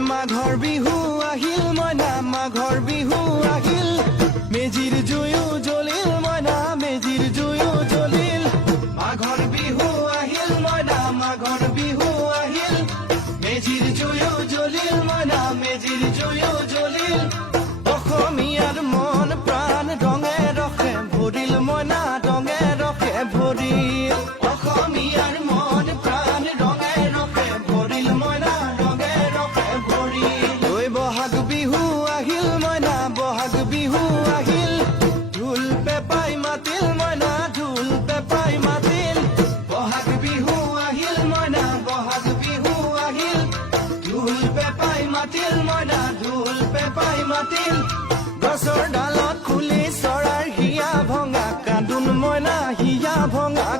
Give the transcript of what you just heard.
মাঘৰ বিহু আহিল মইনা মাঘৰ বিহু আহিল মেজিৰ জুয়ো জ্বলিল মইনা মেজিৰ জুয়ো জ্বলিল মাঘৰ বিহু আহিল মইনা মাঘৰ বিহু আহিল মেজিৰ জুয়ো জ্বলিল মইনা মেজিৰ জুয়ো জ্বলিল অসমীয়াৰ মন প্ৰাণ ৰঙে ৰখে ভৰিল মইনা ৰঙে ৰখে ভৰিল অসমীয়াৰ মন প্ৰাণ ৰঙে ৰখে ভৰিল মইনা ৰঙে ৰখে ভৰিল ঐ বহাগ বিহু আহিল মইনা বহাগ বিহু আহিল ঢোল পেপাই মাতিল মইনা ঢোল পেপাই মাতিল বহাগ বিহু আহিল মইনা বহাগ বিহু আহিল ঢোল পেপাই মাতিল মইনা ঢোল পেপাই মাতিল গছৰ ডালত খুলি চৰাইৰ হিয়া ভঙা কান্দোন মইনা হিয়া ভঙা